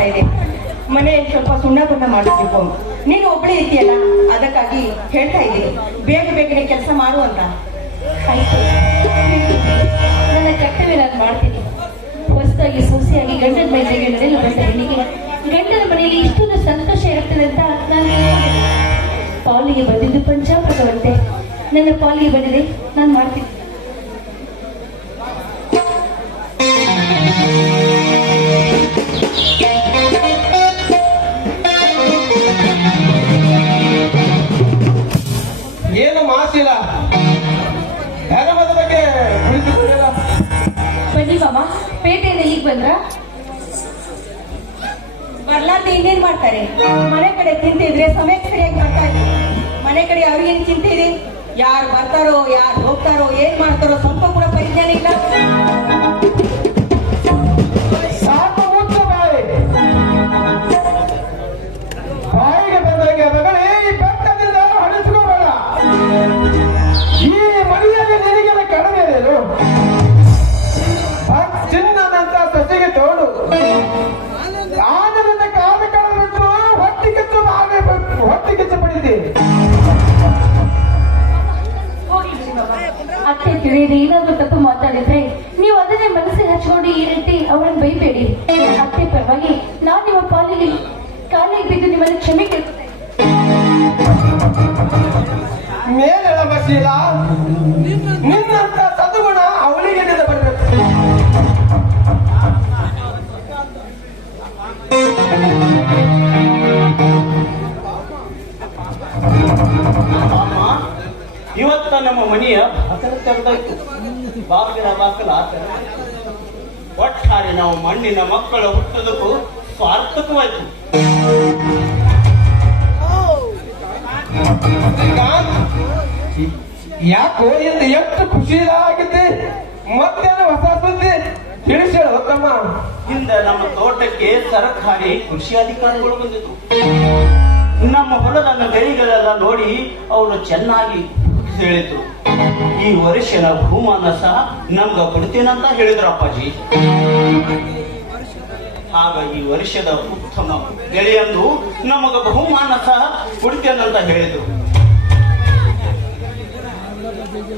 ಬರ್ತಾ ಇದೆ. ಮನೆ ಸ್ವಲ್ಪ ಸುಣ್ಣ ಬಣ್ಣ ಮಾಡಬೇಕು. ನೀನು ಒಬ್ಬಳೇ ಇದೆಯಲ್ಲ, ಅದಕ್ಕಾಗಿ ಹೇಳ್ತಾ ಇದ್ದೀನಿ, ಬೇಗ ಬೇಗನೆ ಕೆಲಸ ಮಾಡು ಅಂತ. ಆಯ್ತು, ನನ್ನ ಕರ್ತವ್ಯ ನಾನು ಮಾಡ್ತೀನಿ. ಹೊಸದಾಗಿ ಸೊಸೆಯಾಗಿ ಗಂಡನ ಮನೆಗೆ ನಡೆಯಲು ಬಂದ ಹೆಣ್ಣಿಗೆ ಗಂಡನ ಮನೆಯಲ್ಲಿ ಇಷ್ಟೊಂದು ಸಂತೋಷ ಇರುತ್ತದೆ ಅಂತ ನಾನು ಪಾಲಿಗೆ ಬಂದಿದ್ದು ಪಂಚಾಮೃತವಂತೆ. ನನ್ನ ಪಾಲಿಗೆ ಬಂದಿದೆ, ನಾನು ಮಾಡ್ತೀನಿ. ಏನು ಮಾಸಿಲ್ಲ, ಹೆರಮದ ಬಗ್ಗೆ ಕುಳಿತುಕೊಳ್ಳಿಲ್ಲ. ಬನ್ನಿ ಮಾಮ, ಪೇಟೆಯಿಂದ ಈಗ ಬಂದ್ರ? ಬರ್ಲಾರ್ದೆ ಇನ್ನೇನ್ ಮಾಡ್ತಾರೆ? ಮನೆ ಕಡೆ ತಿಂತಿದ್ರೆ ಸಮಯಕ್ಕೆ ಸರಿಯಾಗಿ ಬರ್ತಾ ಇದ್ರು. ಮನೆ ಕಡೆ ಅವ್ರಿಗೇನು ಚಿಂತೆ ಇದೆ? ಯಾರು ಬರ್ತಾರೋ, ಯಾರು ಹೋಗ್ತಾರೋ, ಏನ್ ಮಾಡ್ತಾರೋ ಸ್ವಲ್ಪ ಕೂಡ ಪರಿಜ್ಞಾನ ಇಲ್ಲ. ಸಾಕು ಮುಚ್ಚ ಬಾಯಿ. ಬಾಯಿಗೆ ಬಂದಂಗೆ ಮಗಳೇ, ಈ ಬೆಟ್ಟದಿಂದ ಹೊಡೆಸ್ಕೋಬೇಡ. ಈ ಮನೆಯಲ್ಲಿ ನಿನಗೆ ಕಡಿಮೆ ಇದೇನು? ಚಿನ್ನದಂತ ಸಸಿಗೆ ತೋಡು ಆನಂದ ಕಾಲ ಕಳೆದ್ಬಿಟ್ಟು ಹೊಟ್ಟೆ ಕಿಚ್ಚು ಪಡಿದೆ. ಅತ್ತೆ ತಿಳಿಯದೆ ಏನಾದ್ರೂ ತಪ್ಪು ಮಾತಾಡಿದ್ರೆ ನೀವು ಅದನ್ನೇ ಮನಸ್ಸಿಗೆ ಹಚ್ಕೊಂಡು ಈ ರೀತಿ ಅವಳನ್ನು ಬೈಬೇಡಿ. ಅತ್ತೆ ಪರವಾಗಿ ನಾನು ನಿಮ್ಮ ಪಾಲಿಗೆ ಕಾಲಿಗೆ ಬಿದ್ದು ನಿಮ್ಮನ್ನು ಕ್ಷಮೆ ಕೇಳ್ತೇನೆ. ಮೇಲೆಳ ಮಶೀಲ, ನಿನ್ನಂತ ಸದ್ಗುಣ ಅವಳಿಗೆ ಬರಬೇಕು. ಇವತ್ತ ನಮ್ಮ ಮನೆಯ ಹಸರ ತೆಗೆದಾಯ್ತು. ಬಾಗಿಲ ಬಾಕಲ ಒಟ್ಟಾರೆ ನಾವು ಮಣ್ಣಿನ ಮಕ್ಕಳ ಹುಟ್ಟೋದಕ್ಕೂ ಸಾರ್ಥಕವಾಯ್ತು. ಯಾಕೋ ಎಂದು ಎಷ್ಟು ಖುಷಿಯಾಗಿದೆ. ಮತ್ತೇನು ಹೊಸ ಸುದ್ದಿ ತಿಳಿಸೇಳ ತಮ್ಮ? ಹಿಂದೆ ನಮ್ಮ ತೋಟಕ್ಕೆ ಸರ್ಕಾರಿ ಕೃಷಿ ಅಧಿಕಾರಿಗಳು ಬಂದಿದ್ರು. ನಮ್ಮ ಹೊಲದ ಬೆಳೆಗಳೆಲ್ಲ ನೋಡಿ ಅವರು ಚೆನ್ನಾಗಿ ಹೇಳಿದ್ರು. ಈ ವರ್ಷದ ಬಹುಮಾನ ಸಹ ನಮ್ಗ ಕೊಡ್ತೀನಂತ ಹೇಳಿದ್ರು ಅಪ್ಪಾಜಿ. ಆಗ ಈ ವರ್ಷದ ಉತ್ತಮ ಬೆಳೆಯಂದು ನಮಗ ಬಹುಮಾನ ಸಹ ಕೊಡ್ತೇನಂತ ಹೇಳಿದ್ರು.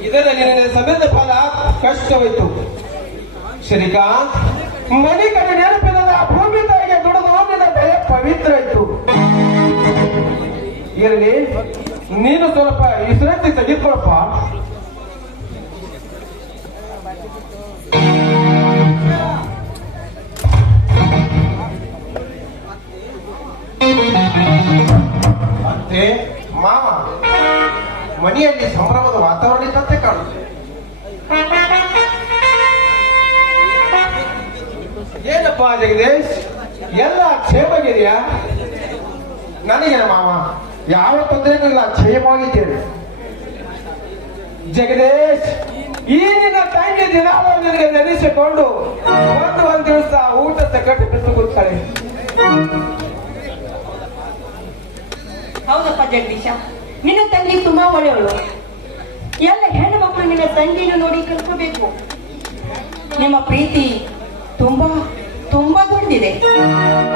ಇದರಲ್ಲಿ ನಿನ್ನ ಸಮೇತ ಫಲ ಕಷ್ಟವಾಯಿತು ಶ್ರೀಕಾಂತ್. ಮನೆ ಕಡೆ ನೆನಪಿಲ್ಲದ ಭೂಮಿ ತಾಯಿಗೆ ದುಡಿದು ನಿನ್ನ ಭಯ ಪವಿತ್ರ ಆಯ್ತು. ಇರಲಿ, ನೀನು ಸ್ವಲ್ಪ ವಿಶ್ರಾಂತಿ ತೆಗೆದುಕೊಳ್ಳಪ್ಪ. ಅತ್ತೆ ಮಾವ, ಮನೆಯಲ್ಲಿ ಸಂಭ್ರಮದ ವಾತಾವರಣ ಇದ್ದಂತೆ ಕಾಣುತ್ತೆ. ಏನಪ್ಪಾ ಜಗದೀಶ್, ಎಲ್ಲ ಕ್ಷೇಮಗಿದೆಯಾ? ನನಗೇನ ಮಾವ, ಯಾವ ತೊಂದರೆನೂ ಇಲ್ಲ, ಕ್ಷೇಮವಾಗಿದ್ದೇನೆ. ಜಗದೀಶ್, ಈ ನಿನ್ನ ತಂಗಿ ದಿನಾಲ ನಿನಗೆ ನೆನೆಸಿಕೊಂಡು ಒಂದು ದಿವಸ ಊಟದ ಕಟ್ಟಿ ಬಿಟ್ಟು ಕೂತಾಳೆ. ಹೌದಪ್ಪ ಜಗದೀಶ, ನಿನ್ನ ತಂಗಿ ತುಂಬಾ ಒಳ್ಳೆಯವಳು. ಎಲ್ಲ ಹೆಣ್ಣು ಮಕ್ಕಳು ನಿನ್ನ ತಂಗಿನ ನೋಡಿ ಕಲ್ಕೋಬೇಕು. ನಿಮ್ಮ ಪ್ರೀತಿ ತುಂಬಾ ತುಂಬಾ ದೊಡ್ಡದಿದೆ.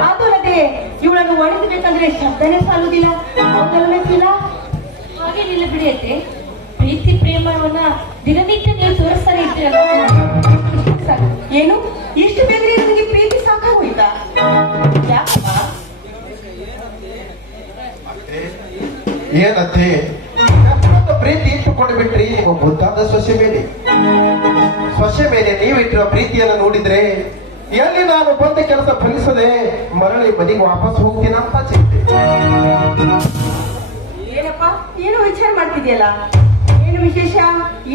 ಅದಲ್ಲದೆ ಇವಳನ್ನು ಒಣಗಬೇಕಂದ್ರೆ ಶಬ್ದನೇ ಸಾಲುದಿಲ್ಲ. ಹಾಗೇನಿಲ್ಲ ಬಿಡಿಯತ್ತೆ, ಪ್ರೀತಿ ಪ್ರೇಮವನ್ನ ದಿನನಿತ್ಯ ನೀವು ತೋರಿಸ್ತಾನೆ ಇರ್ತೀರಲ್ಲ. ಏನು ಇಷ್ಟು ಬೇಗ ನನಗೆ ಪ್ರೀತಿ ಸಾಕಾಗೋಯ್ತಾ? ಯಾಕಪ್ಪ? ಏನಂತೆ ಪ್ರೀತಿ ಇಟ್ಟುಕೊಂಡು ಬಿಟ್ರಿ ನೀವು ಮುದ್ದಾದ ಸೊಸೆ ಮೇಲೆ ನೀವಿಟ್ಟಿರುವ ಪ್ರೀತಿಯನ್ನು ನೋಡಿದ್ರೆ ಎಲ್ಲಿ ನಾನು ಬಂದ ಕೆಲಸ ಫಲಿಸದೆ ಮರಳಿ ಮನೆಗೆ ವಾಪಸ್ ಹೋಗ್ತೀನಂತ ಚಿಂತೆ. ಏನಪ್ಪ, ಏನು ವಿಚಾರ ಮಾಡ್ತಿದ್ಯಲ್ಲ? ಏನು ವಿಶೇಷ?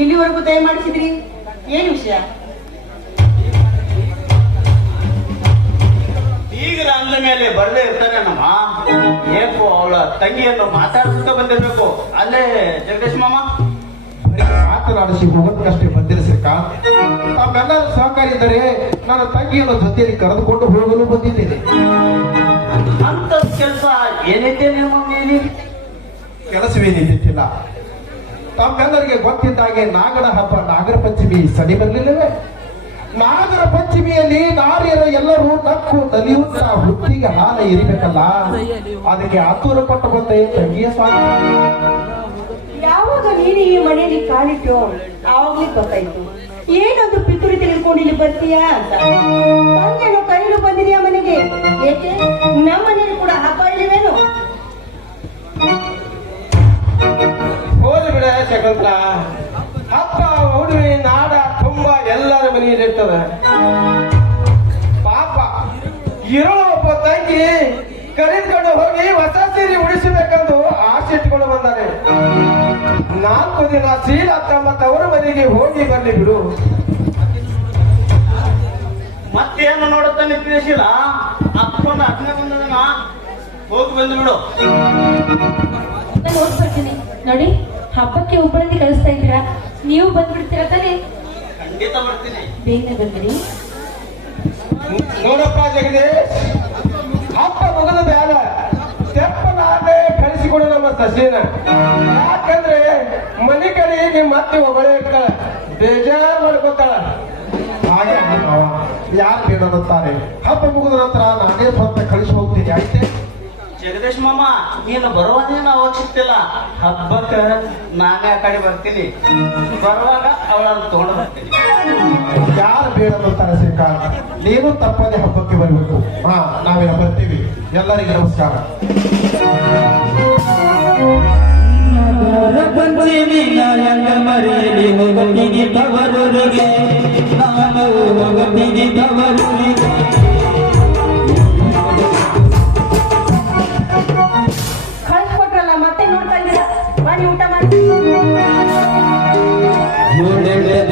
ಇಲ್ಲಿವರೆಗೂ ದಯಮಾಡಿಸಿದ್ರಿ, ಏನು ವಿಷಯ? ಈಗ ಅಂದ ಮೇಲೆ ಬರದೇ ಇರ್ತಾನೆ ನಮ್ಮ ಏಕೋ ಅವಳ ತಂಗಿಯನ್ನು ಮಾತಾಡ್ತಾ ಬಂದಿರ್ಬೇಕು. ಅಲ್ಲೇ ಜಗದೀಶ್ ಮಾಮ ಮಾತನಾಡಿಸಿ ಹೋಗೋದಕ್ಕಷ್ಟೇ ಬಂದಿರ ಶ್ರೀಕಾಂತ್. ತಾವೆಲ್ಲರೂ ಸಹಕಾರಿ ಇದ್ದರೆ ನನ್ನ ತಂಗಿಯನ್ನು ಜೊತೆಯಲ್ಲಿ ಕರೆದುಕೊಂಡು ಹೋಗಲು ಬಂದಿದ್ದೇನೆ. ಅಂತ ಕೆಲಸ ಏನೈತೆ ನಿಮ್ಮ ಮನೆಯಲ್ಲಿ? ಕೆಲಸವೇನಿದ್ದಿಲ್ಲ. ತಮ್ಮೆಲ್ಲರಿಗೆ ಗೊತ್ತಿದ್ದಾಗೆ ನಾಗರ ಹಬ್ಬ ನಾಗರ ಪಂಚಮಿ ಸಡಿ ಬರಲಿಲ್ಲವೇ? ನಾಗರ ಪಂಚಮಿಯಲ್ಲಿ ನಾರಿಯರು ಎಲ್ಲರೂ ನಕ್ಕು ನಲಿಯುತ್ತಾ ಹುಟ್ಟಿಗೆ ಹಾಲ ಇರಿಬೇಕಲ್ಲ, ಅದಕ್ಕೆ ಆತುರ ಪಟ್ಟು ಬಂದ ತಂಗಿಯ ಸ್ವಾಮಿ. ಯಾವಾಗ ನೀನು ಈ ಮನೆಯಲ್ಲಿ ಕಾಲಿಟ್ಟು ಆವಾಗ್ಲೇ ಗೊತ್ತಾಯ್ತು ಏನೊಂದು ಪಿತೂರಿ ತೆಗೆದುಕೊಂಡು ಇಲ್ಲಿ ಬರ್ತೀಯಾ ಅಂತ. ತಂಗೇನು ಕೈಲು ಬಂದಿದ್ಯಾ ಮನೆಗೆ? ಏಕೆ ನಮ್ಮ ಮನೇಲಿ ಕೂಡ ಹಬ್ಬ ಇಲ್ಲಿವೇನು? ಹೋದ ಬಿಡ ಶಕುಂತಲ, ಹಬ್ಬ ಹುಡುಗಿ ನಾಡ ತುಂಬಾ ಎಲ್ಲರ ಮನೆಯಲ್ಲಿ ಇರ್ತದೆ. ಪಾಪ ಇರೋ ಒಬ್ಬ ತಂಗಿ ಕರೆದುಕೊಂಡು ಹೋಗಿ ಹೊಸ ಸೀರೆ ಉಳಿಸಬೇಕೆಂದು ಆಸೆ ಇಟ್ಕೊಂಡು ಬಂದಾನೆ. 4 ದಿನ ಸೀಲ ತಮ್ಮ ತವರ ಮನೆಗೆ ಹೋಗಿ ಬರ್ಲಿ ಬಿಡು. ಮತ್ತೇನು ನೋಡುತ್ತಾ ನಿಂತಿಲ್ಲ, ಅಪ್ಪನ ಅಗ್ನ ಬಂದದನ ಹೋಗಿ ಬಂದು ಬಿಡು. ನಾನು ಓದ್ಬರ್ತೀನಿ ನೋಡಿ. ಹಬ್ಬಕ್ಕೆ ಒಬ್ಬಳಲ್ಲಿ ಕಳಿಸ್ತಾ ಇದ್ದೀರಾ, ನೀವು ಬಂದ್ಬಿಡ್ತೀರಾ ತಾನೇ? ಖಂಡಿತ ಬರ್ತೀನಿ. ಬೇಗನೆ ಬಂದ್ಬಿಡಿ. ನೋಡಪ್ಪ ಜಗದೀಶ್, ಹಬ್ಬ ಮುಗಿದ ಬೇಡ ತೆಪ್ಪನಾದೆ ಕಳಿಸಿಕೊಡು ನಮ್ಮ ಸಸೀನ. ಯಾಕಂದ್ರೆ ಮನೆ ಕಡೆ ನೀವು ಮತ್ತೆ ಒಬ್ಬಳೆ ಇರ್ತಾಳೆ, ಬೇಜಾರು ಮಾಡ್ಕೊತಾಳ. ಹಾಗೆ ಯಾರು ಬೇಡಂತಾರೆ, ಹಬ್ಬ ಮುಗಿದ ನಂತರ ನಾನೇ ಬಂತ ಕಳಿಸಿ ಹೋಗ್ತೀನಿ. ಆಯ್ತೆ ಜಗದೀಶ್ ಮಾಮ, ನೀನು ಬರುವಾಗೇನು ಅವಶ್ಯಕತೆ ಹಬ್ಬಕ್ಕ ನಾನೇ ಆ ಕಡೆ ಬರ್ತೀನಿ, ಬರುವಾಗ ಅವಳನ್ನು ತಗೊಂಡು ಬರ್ತೀನಿ. ಯಾರು ಬೇಡಂತಾರೆ ಶ್ರೀಕಾಂತ್, ನೀನು ತಪ್ಪದೆ ಹಬ್ಬಕ್ಕೆ ಬರಬೇಕು. ಹಾ, ನಾವೆಲ್ಲ ಬರ್ತೀವಿ. ಎಲ್ಲರಿಗೂ ನಮಸ್ಕಾರ. ಪಂಚಮಿ ನಾಯಕ ಮರೆಯಲಿ ಹೋಗಲಿಗೆ ತವರೂರಿಗೆ, ನಾನು ಹೋಗಲಿಗೆ ತವರೂರಿಗೆ. ಕಳ್ಸ್ಕೊಟ್ರಲ್ಲ ಮತ್ತೆ ನೋಡ್ತಾ ಇದ್ದೀರಾ? ಬನ್ನಿ ಊಟ ಮಾಡಿ.